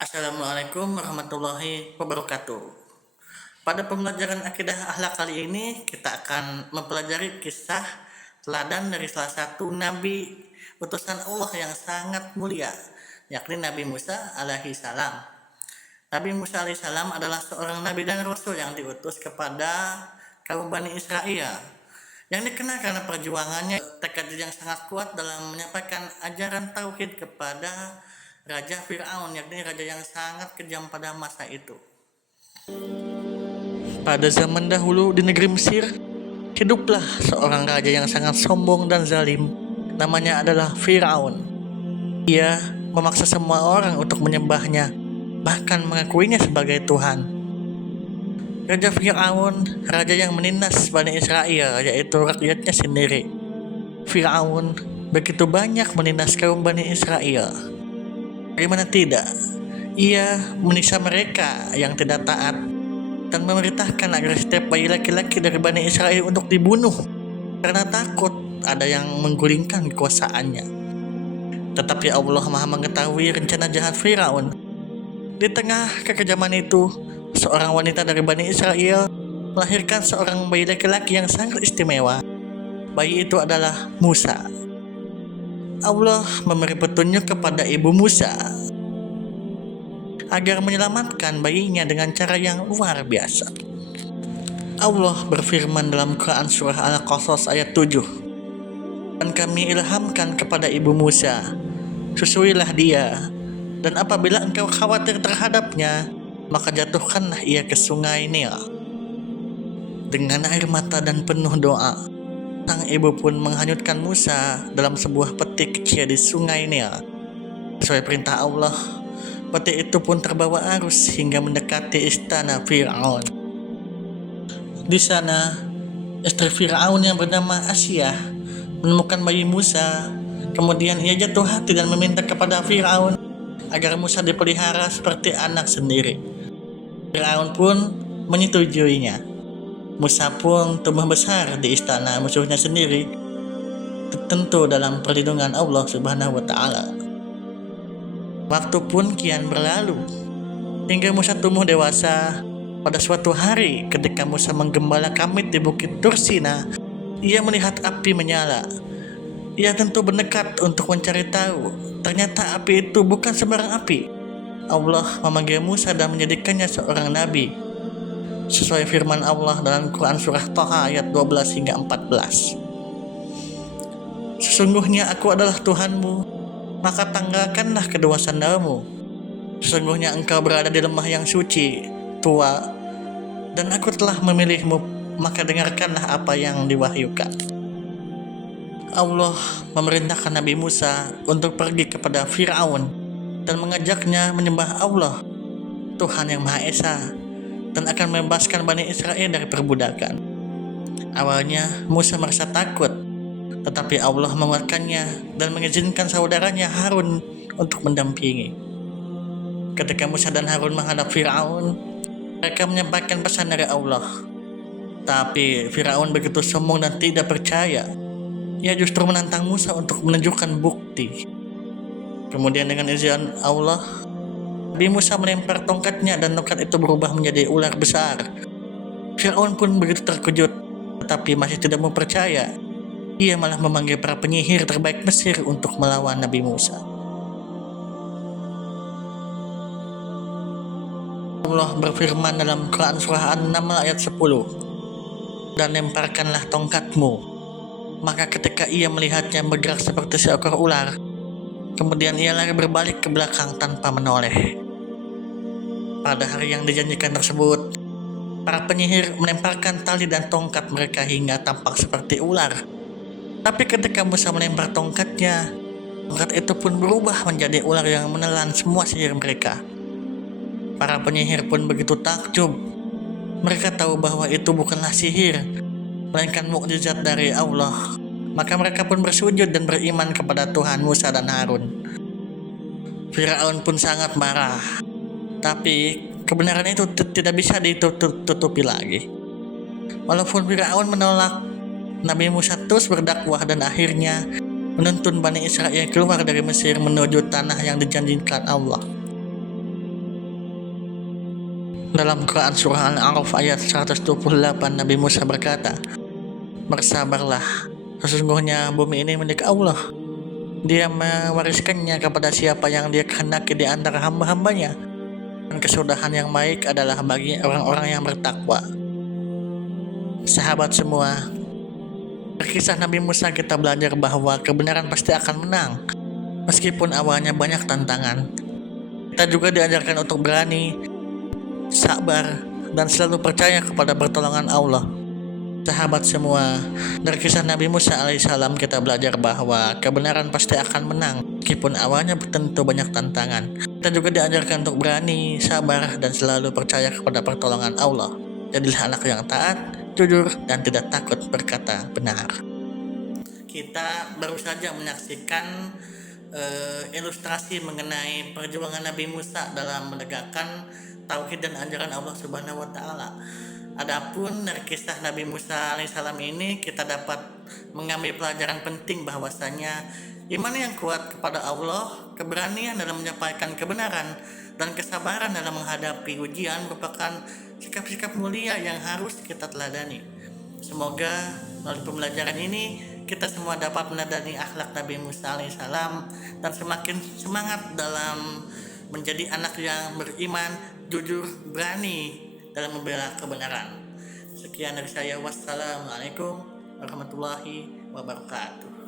Assalamualaikum warahmatullahi wabarakatuh. Pada pembelajaran akidah akhlak kali ini kita akan mempelajari kisah teladan dari salah satu nabi utusan Allah yang sangat mulia, yakni Nabi Musa alaihi salam. Nabi Musa alaihi salam adalah seorang nabi dan rasul yang diutus kepada kaum Bani Israel yang dikenal karena perjuangannya, tekad yang sangat kuat dalam menyampaikan ajaran tauhid kepada Raja Fir'aun, yakni raja yang sangat kejam pada masa itu. Pada zaman dahulu di negeri Mesir, hiduplah seorang raja yang sangat sombong dan zalim. Namanya adalah Fir'aun. Ia memaksa semua orang untuk menyembahnya, bahkan mengakuinya sebagai Tuhan. Raja Fir'aun, raja yang menindas Bani Israel, yaitu rakyatnya sendiri. Fir'aun begitu banyak menindas kaum Bani Israel. Bagaimana tidak? Ia menyiksa mereka yang tidak taat dan memerintahkan agar setiap bayi laki-laki dari Bani Israel untuk dibunuh karena takut ada yang menggulingkan kekuasaannya. Tetapi Allah Maha mengetahui rencana jahat Firaun. Di tengah kekejaman itu, seorang wanita dari Bani Israel melahirkan seorang bayi laki-laki yang sangat istimewa. Bayi itu adalah Musa. Allah memberi petunjuk kepada ibu Musa agar menyelamatkan bayinya dengan cara yang luar biasa. Allah berfirman dalam Quran surah Al-Qasas ayat 7, "Dan kami ilhamkan kepada ibu Musa, susuilah dia, dan apabila engkau khawatir terhadapnya, maka jatuhkanlah ia ke sungai Nil." Dengan air mata dan penuh doa, sang ibu pun menghanyutkan Musa dalam sebuah peti kecil di sungai Nil. Sesuai perintah Allah, peti itu pun terbawa arus hingga mendekati istana Fir'aun. Di sana, istri Fir'aun yang bernama Asyah menemukan bayi Musa. Kemudian ia jatuh hati dan meminta kepada Fir'aun agar Musa dipelihara seperti anak sendiri. Fir'aun pun menyetujuinya. Musa pun tumbuh besar di istana musuhnya sendiri, tentu dalam perlindungan Allah Subhanahu wa Ta'ala. Waktu pun kian berlalu hingga Musa tumbuh dewasa. Pada suatu hari, ketika Musa menggembala kamit di Bukit Tursina, ia melihat api menyala. Ia tentu bernekat untuk mencari tahu. Ternyata api itu bukan sembarang api. Allah memanggil Musa dan menjadikannya seorang nabi, sesuai firman Allah dalam Quran surah Thaha ayat 12 hingga 14. "Sesungguhnya aku adalah Tuhanmu, maka tanggalkanlah kedua sandalmu. Sesungguhnya engkau berada di lembah yang suci, tua, dan aku telah memilihmu, maka dengarkanlah apa yang diwahyukan." Allah memerintahkan Nabi Musa untuk pergi kepada Fir'aun dan mengajaknya menyembah Allah, Tuhan yang Maha Esa, dan akan membebaskan Bani Israel dari perbudakan. Awalnya Musa merasa takut, tetapi Allah menguatkannya dan mengizinkan saudaranya Harun untuk mendampingi. Ketika Musa dan Harun menghadap Fir'aun, mereka menyampaikan pesan dari Allah. Tapi Fir'aun begitu sombong dan tidak percaya. Ia justru menantang Musa untuk menunjukkan bukti. Kemudian dengan izin Allah, Nabi Musa melempar tongkatnya dan tongkat itu berubah menjadi ular besar. Fir'aun pun begitu terkejut, tetapi masih tidak mau percaya. Ia malah memanggil para penyihir terbaik Mesir untuk melawan Nabi Musa. Allah berfirman dalam Quran surah An-Naml ayat 10, "Dan lemparkanlah tongkatmu." Maka ketika ia melihatnya bergerak seperti seekor ular, kemudian ia lari berbalik ke belakang tanpa menoleh. Pada hari yang dijanjikan tersebut, para penyihir melemparkan tali dan tongkat mereka hingga tampak seperti ular. Tapi ketika Musa melempar tongkatnya, tongkat itu pun berubah menjadi ular yang menelan semua sihir mereka. Para penyihir pun begitu takjub. Mereka tahu bahwa itu bukanlah sihir, melainkan mukjizat dari Allah. Maka mereka pun bersujud dan beriman kepada Tuhan Musa dan Harun. Fir'aun pun sangat marah, tapi kebenaran itu tidak bisa ditutupi lagi. Walaupun Fir'aun menolak, Nabi Musa terus berdakwah dan akhirnya menuntun Bani Israel keluar dari Mesir menuju tanah yang dijanjikan Allah. Dalam Quran Surah Al-A'raf ayat 128, Nabi Musa berkata, "Bersabarlah, sesungguhnya bumi ini milik Allah. Dia mewariskannya kepada siapa yang dia kehendaki di antara hamba-hambanya, dan kesudahan yang baik adalah bagi orang-orang yang bertakwa." Sahabat semua, dari kisah Nabi Musa kita belajar bahwa kebenaran pasti akan menang, meskipun awalnya banyak tantangan. Kita juga diajarkan untuk berani, sabar, dan selalu percaya kepada pertolongan Allah. Sahabat semua, dari kisah Nabi Musa alaihissalam kita belajar bahwa kebenaran pasti akan menang, meskipun awalnya tentu banyak tantangan. Kita juga diajarkan untuk berani, sabar, dan selalu percaya kepada pertolongan Allah. Jadilah anak yang taat, jujur, dan tidak takut berkata benar. Kita baru saja menyaksikan ilustrasi mengenai perjuangan Nabi Musa dalam menegakkan tauhid dan ajaran Allah Subhanahu wa taala. Adapun dari kisah Nabi Musa alaihissalam ini kita dapat mengambil pelajaran penting bahwasanya iman yang kuat kepada Allah, keberanian dalam menyampaikan kebenaran, dan kesabaran dalam menghadapi ujian merupakan sikap-sikap mulia yang harus kita teladani. Semoga melalui pembelajaran ini kita semua dapat meneladani akhlak Nabi Musa alaihissalam dan semakin semangat dalam menjadi anak yang beriman, jujur, berani dalam membela kebenaran. Sekian dari saya. Wassalamualaikum warahmatullahi wabarakatuh.